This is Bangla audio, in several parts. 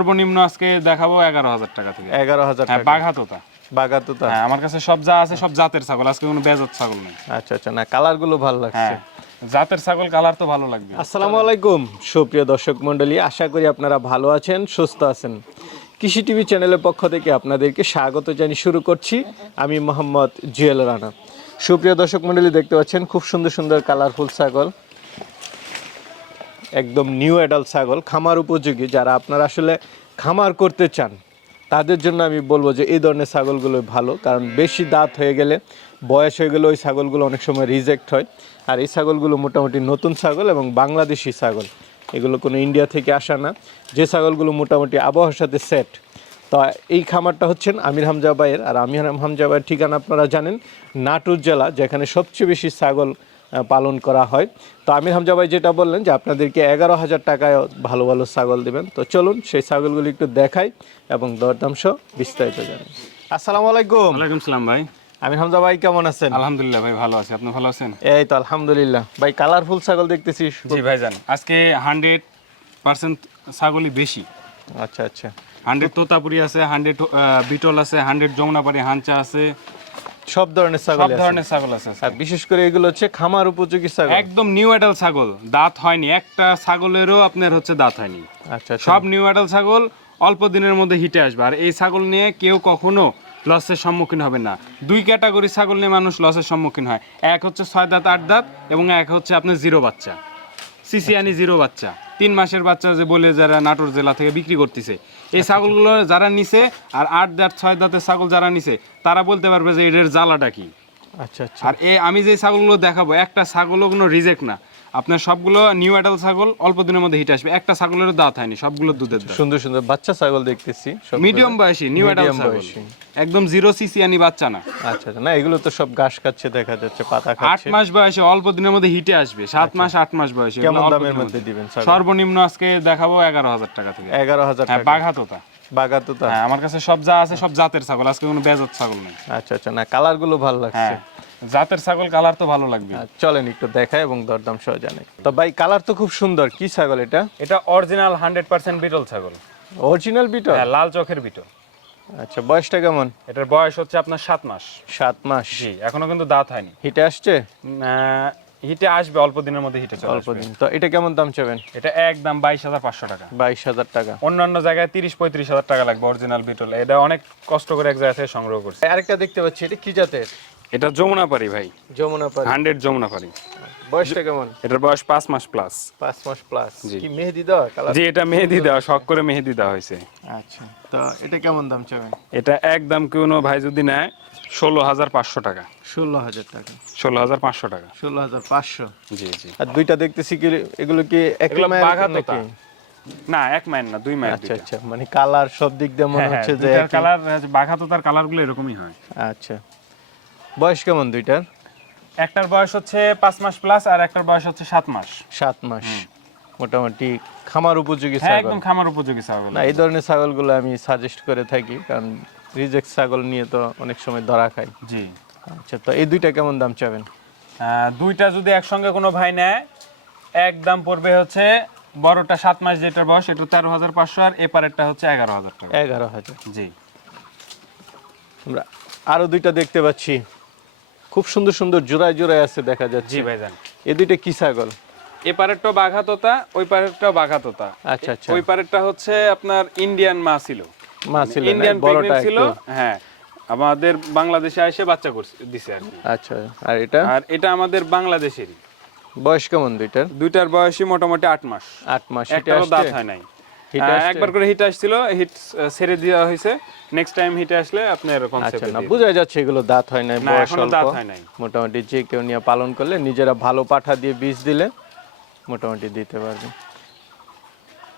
সর্বনিম্ন আজকে দেখাবো এগারো হাজার টাকা থেকে। এগারো হাজার হ্যাঁ টাকা। বাঘাতোতা। বাগাতুতা হ্যাঁ আমার কাছে সব যা আছে সব জাতের ছাগল আজকে কোনো বেজাত ছাগল নেই। আচ্ছা আচ্ছা না কালারগুলো ভালো লাগছে। হ্যাঁ জাতের ছাগল কালার তো ভালো লাগবে। আসসালামু আলাইকুম সুপ্রিয় দর্শক মণ্ডলী আশা করি আপনারা ভালো আছেন সুস্থ আছেন। কৃষি টিভি চ্যানেলের পক্ষ থেকে আপনাদেরকে স্বাগত জানিয়ে শুরু করছি। আমি মোহাম্মদ জুয়েল রানা। সুপ্রিয় দর্শক মণ্ডলী দেখতে পাচ্ছেন খুব সুন্দর সুন্দর কালারফুল ছাগল। একদম নিউ অ্যাডাল্ট ছাগল, খামার উপযোগী। যারা আপনারা আসলে খামার করতে চান, তাদের জন্য আমি বলব যে এই ধরনের ছাগলগুলো ভালো। কারণ বেশি দাঁত হয়ে গেলে, বয়স হয়ে গেলে ওই ছাগলগুলো অনেক সময় রিজেক্ট হয়। আর এই ছাগলগুলো মোটামুটি নতুন ছাগল এবং বাংলাদেশি ছাগল। এগুলো কোনো ইন্ডিয়া থেকে আসা না। যে ছাগলগুলো মোটামুটি আবহাওয়ার সাথে সেট তো এই খামারটা হচ্ছেন আমির হামজা ভাইয়ের। আর আমির হামজা ভাইয়ের ঠিকানা আপনারা জানেন, নাটোর জেলা, যেখানে সবচেয়ে বেশি ছাগল পালন করা হয়। তো আমির হামজা ভাই যেটা বললেন যে আপনাদেরকে এগারো হাজার টাকায় ভালো ভালো ছাগল দিবেন। তো চলুন সেই ছাগলগুলি একটু দেখাই এবং দরদাম সহ বিস্তারিত জানাই আসসালামু আলাইকুম। ওয়ালাইকুম সালাম ভাই। আমির হামজা ভাই কেমন আছেন? আলহামদুলিল্লাহ ভাই ভালো আছি। আপনি ভালো আছেন? এই তো আলহামদুলিল্লাহ। ভাই কালারফুল ছাগল দেখতেছি। জি ভাইজান আজকে হান্ড্রেড পার্সেন্ট ছাগলই বেশি। আচ্ছা আচ্ছা। হান্ড্রেড তোতাপুরি আছে হান্ড্রেড বিটল আছে হান্ড্রেড যমুনাপাড়ি হাঞ্চা আছে সব ধরনের ছাগল সব ধরনের ছাগল আছে আর বিশেষ করে এগুলো হচ্ছে খামার উপযোগী ছাগল। একদম নিউ অ্যাডাল ছাগল দাঁত হয়নি। একটা ছাগলেরও আপনার হচ্ছে দাঁত হয়নি। আচ্ছা আচ্ছা। সব নিউ অ্যাডাল ছাগল অল্প দিনের মধ্যে হিটে আসবে। আর এই ছাগল নিয়ে কেউ কখনো লসের সম্মুখীন হবে না। দুই ক্যাটাগরি ছাগল নিয়ে মানুষ লসের সম্মুখীন হয়। এক হচ্ছে ছয় দাঁত আট দাঁত এবং এক হচ্ছে আপনার জিরো বাচ্চা। সিসিয়ানি জিরো বাচ্চা। তিন মাসের বাচ্চা যে বলে যারা নাটোর জেলা থেকে বিক্রি করতেছে। এই ছাগলগুলো যারা নিছে আর আট দাঁত ছয় দাঁতের ছাগল যারা নিছে তারা বলতে পারবে যে এদের জ্বালাটা কি। আচ্ছা আচ্ছা। আর এ আমি যে ছাগলগুলো দেখাবো একটা ছাগলও কোনো রিজেক্ট না। আপনার সবগুলো নিউ অ্যাডাল ছাগল অল্প দিনের মধ্যে হিট আসবে। একটা ছাগলেরও দাঁত হয়নি সবগুলো দুধের দাঁত। সুন্দর সুন্দর বাচ্চা ছাগল দেখতেছি মিডিয়াম বয়সী নিউ অ্যাডাল ছাগল। একদম জিরো সিসি আনি বাচ্চা না। আচ্ছা আচ্ছা। না এগুলো তো সব ঘাস খাচ্ছে দেখা যাচ্ছে পাতা খাচ্ছে। মাস বয়সে অল্প দিনের মধ্যে হিটে আসবে সাত মাস আট মাস বয়সে। কেমন দামের মধ্যে দিবেন সর্বনিম্ন আজকে দেখাবো এগারো হাজার টাকা থেকে। এগারো হাজার হ্যাঁ টাকা। বাঘাতোতা। বাগাতুতা হ্যাঁ আমার কাছে সব যা আছে সব জাতের ছাগল আজকে কোনো বেজাত ছাগল নেই। আচ্ছা আচ্ছা। না কালারগুলো ভালো লাগছে। হ্যাঁ। জাতের ছাগল কালার তো ভালো লাগবে। চলেন একটু দেখাই এবং দরদাম সহ জানাই। তো ভাই কালার তো খুব সুন্দর। কি ছাগল এটা? এটা অরিজিনাল হান্ড্রেড পার্সেন্ট বিটল ছাগল। অরিজিনাল বিটল হ্যাঁ লাল চোখের বিটল আচ্ছা বয়সটা কেমন? এটার বয়স হচ্ছে আপনার সাত মাস। সাত মাস। জি এখনও কিন্তু দাঁত হয়নি। হিটে আসছে? হিটে আসবে অল্প দিনের মধ্যে হিটে চলে অল্প দিন। তো এটা কেমন দাম চাবেন? এটা একদম বাইশ হাজার পাঁচশো টাকা। বাইশ হাজার টাকা। অন্যান্য জায়গায় তিরিশ পঁয়ত্রিশ হাজার টাকা লাগবে অরিজিনাল বিটল এটা অনেক কষ্ট করে এক জায়গা থেকে সংগ্রহ করছে। আরেকটা দেখতে পাচ্ছি এটা কি জাতের? এটা যমুনা পারি ভাই। যমুনা পাড়ি। হান্ড্রেড যমুনা পারি বয়সটা কেমন? এটার বয়স পাঁচ মাস প্লাস পাঁচ মাস প্লাস জি। কি মেহেদি দেওয়া? কালার জি এটা মেহেদি দেওয়া শখ করে মেহেদি দেওয়া হয়েছে। আচ্ছা তো এটা কেমন দাম চাবেন? এটা একদম কোনো ভাই যদি নেয় ষোলো হাজার পাঁচশো টাকা। ষোলো হাজার টাকা। ষোলো হাজার পাঁচশো টাকা। ষোলো হাজার পাঁচশো। জি জি। আর দুইটা দেখতেছি কি এগুলো কি এক। নাকি? না এক মাইল না দুই মাইল আচ্ছা আচ্ছা মানে কালার সব দিক দিয়ে মনে হচ্ছে যে। কালার বাঘাতো তার কালারগুলো এরকমই হয়। আচ্ছা। বয়স কেমন দুইটার? একটার বয়স হচ্ছে পাঁচ মাস প্লাস আর একটার বয়স হচ্ছে সাত মাস। সাত মাস। মোটামুটি খামার উপযোগী হ্যাঁ ছাগল। একদম খামার উপযোগী ছাগল। না এই ধরনের ছাগলগুলো আমি সাজেস্ট করে থাকি কারণ রিজেক্ট ছাগল নিয়ে তো অনেক সময় ধরা খাই জি। আচ্ছা তো এই দুইটা কেমন দাম চাবেন? দুইটা যদি একসঙ্গে কোনো ভাই নেয় এক দাম পড়বে হচ্ছে বড়টা সাত মাস যেটার বয়স এটা তেরো হাজার পাঁচশো আর এপারেরটা হচ্ছে এগারো হাজার টাকা। এগারো হাজার। জি। আমরা আরও দুইটা দেখতে পাচ্ছি। খুব সুন্দর সুন্দর জোড়ায় জোড়ায় আছে দেখা যাচ্ছে। জি ভাইজান। এই দুইটা কি ছাগল? এপারেরটাও বাঘাতোতা ওই পারেরটাও বাঘাতোতা। আচ্ছা আচ্ছা। ওই পারেরটা হচ্ছে আপনার ইন্ডিয়ান মা ছিল। মা ছিল ইন্ডিয়ান বড়টা ছিল হ্যাঁ। আমাদের বাংলাদেশে এসে বাচ্চা করছে দিছে আর কি। আচ্ছা আর এটা? আর এটা আমাদের বাংলাদেশেরই। বয়স কেমন দুইটার? দুইটার বয়সই মোটামুটি আট মাস। আট মাস হিটে একটারও দাঁত হয় নাই? একবার করে হিট আসছিল হিট ছেড়ে দেওয়া হয়েছে। নেক্সট টাইম হিটে আসলে আপনি এরকম আচ্ছা না বোঝা যাচ্ছে এগুলো দাঁত হয় নাই বয়স দাঁত হয় নাই। মোটামুটি যে কেউ নিয়ে পালন করলে নিজেরা ভালো পাঠা দিয়ে বীজ দিলে মোটামুটি দিতে পারবে।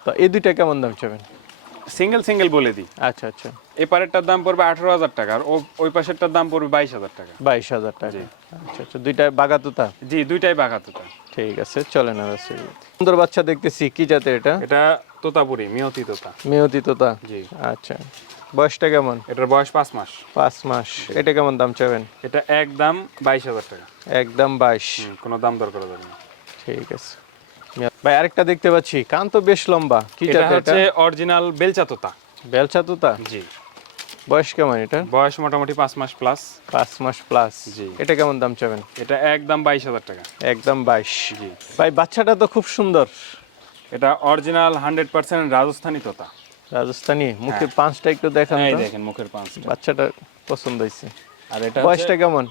তো এই দুইটা কেমন দাম চাবেন? সিঙ্গেল সিঙ্গেল বলে দিই। আচ্ছা আচ্ছা। এপারেরটার দাম পড়বে আঠারো হাজার টাকা আর ওই পাশেরটার দাম পড়বে বাইশ হাজার টাকা। বাইশ হাজার টাকা। আচ্ছা আচ্ছা দুইটা বাগাতুতা? জি দুইটাই বাঘাতোতা ঠিক আছে চলে না সুন্দর বাচ্চা দেখতেছি কি জাতের এটা? এটা তোতাপুরি তোতা। তোতা? জি। আচ্ছা। বয়সটা কেমন? এটার বয়স পাঁচ মাস। পাঁচ মাস। এটা কেমন দাম চাবেন? এটা একদম বাইশ হাজার টাকা। একদম বাইশ। কোনো দাম দর করা যাবে না। ঠিক আছে। ভাই আরেকটা দেখতে পাচ্ছি। কান তো বেশ লম্বা। কি এটা হচ্ছে অরিজিনাল বেলচা তোতা। বেলচা তুতা? জি। বয়স কেমন এটা? বয়স মোটামুটি পাঁচ মাস প্লাস পাঁচ মাস প্লাস জি। এটা কেমন দাম চাবেন? এটা একদম বাইশ হাজার টাকা। একদম বাইশ। জি। ভাই বাচ্চাটা তো খুব সুন্দর। এটা original hundred percent Rajasthani Tota. Rajasthani মুখে পাঁচটা একটু দেখান এই দেখেন মুখের পাঁচটা। বাচ্চাটা পছন্দ হয়েছে। আর এটা বয়সটা কেমন?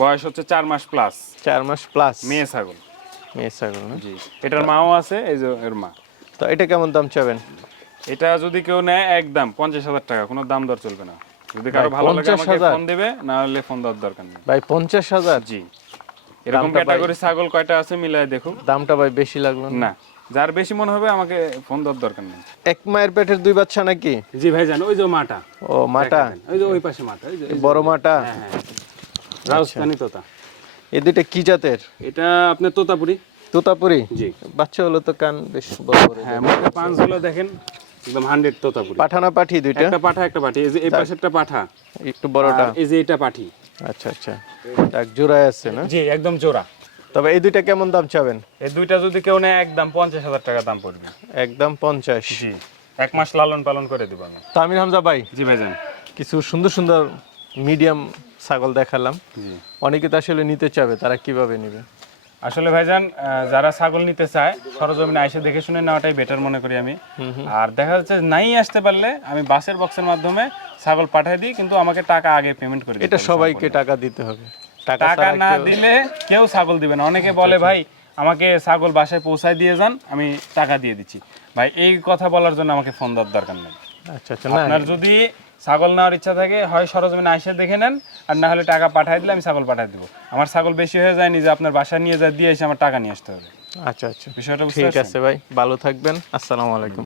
বয়স হচ্ছে চার মাস প্লাস চার মাস প্লাস মেয়ে ছাগল। মেয়ে ছাগল জি। এটার মাও আছে এই যে এর মা। তো এটা কেমন দাম চাবেন? এটা যদি কেউ নেয় একদম পঞ্চাশ হাজার টাকা কোনো দাম দর চলবে না। যদি কারও ভালো লাগে আমাকে ফোন দেবে না হলে ফোন দেওয়ার দরকার নেই। ভাই পঞ্চাশ হাজার? জি। এরকম ক্যাটাগরি ছাগল কয়টা আছে মিলাই দেখুন। দামটা ভাই বেশি লাগল না। যার বেশি মনে হবে আমাকে ফোন দেওয়ার দরকার নেই। এক মায়ের পেটের দুই বাচ্চা নাকি? জি ভাই জানো ওই যে মাটা। ও মাটা? ওই যে ওই পাশে মাটা ওই যে বড় মাটা? হ্যাঁ হ্যাঁ। তোতা। এ দুইটা কি জাতের? এটা আপনার তোতাপুরি। তোতাপুরি? জি। বাচ্চা হলো তো কান বেশ বড় বড়। হ্যাঁ মুখে পাঁচগুলো দেখেন একদম হান্ড্রেড তোতাপুরি। পাঠানা পাঠি দুইটা? একটা পাঠা একটা পাঠি। এই যে এই পাশেরটা পাঠা। একটু বড়টা। এই যে এটা পাঠি। আচ্ছা আচ্ছা। এক জোড়ায় আছে না? জি একদম জোড়া। তবে এই দুইটা কেমন দাম চাবেন? এই দুইটা যদি কেউ নেয় একদম পঞ্চাশ হাজার টাকা দাম পড়বে। একদম পঞ্চাশ। জি এক মাস লালন পালন করে দিব আমি। তামির হামজা ভাই জি ভাইজান। কিছু সুন্দর সুন্দর মিডিয়াম ছাগল দেখালাম। অনেকে তো আসলে নিতে চাবে তারা কীভাবে নেবে? আসলে ভাইজান আহ, যারা ছাগল নিতে চায় সরজমিনে আইসে দেখে শুনে নেওয়াটাই বেটার মনে করি আমি। আর দেখা যাচ্ছে নাই আসতে পারলে আমি বাসের বক্সের মাধ্যমে ছাগল পাঠিয়ে দিই কিন্তু আমাকে টাকা আগে পেমেন্ট করি এটা সবাইকে টাকা দিতে হবে। টাকা না দিলে কেউ ছাগল দিবে না। অনেকে বলে ভাই আমাকে ছাগল বাসায় পৌঁছায় দিয়ে যান আমি টাকা দিয়ে দিচ্ছি। ভাই এই কথা বলার জন্য আমাকে ফোন দেওয়ার দরকার নেই। আচ্ছা আচ্ছা আপনার যদি ছাগল নেওয়ার ইচ্ছা থাকে হয় সরজমিনে আইসে দেখে নেন আর না হলে টাকা পাঠিয়ে দিলে আমি ছাগল পাঠিয়ে দিব। আমার ছাগল বেশি হয়ে যায়নি যে আপনার বাসায় নিয়ে যা দিয়ে এসে আমার টাকা নিয়ে আসতে হবে। আচ্ছা আচ্ছা। বিষয়টা ঠিক আছে ভাই ভালো থাকবেন। আসসালামু আলাইকুম।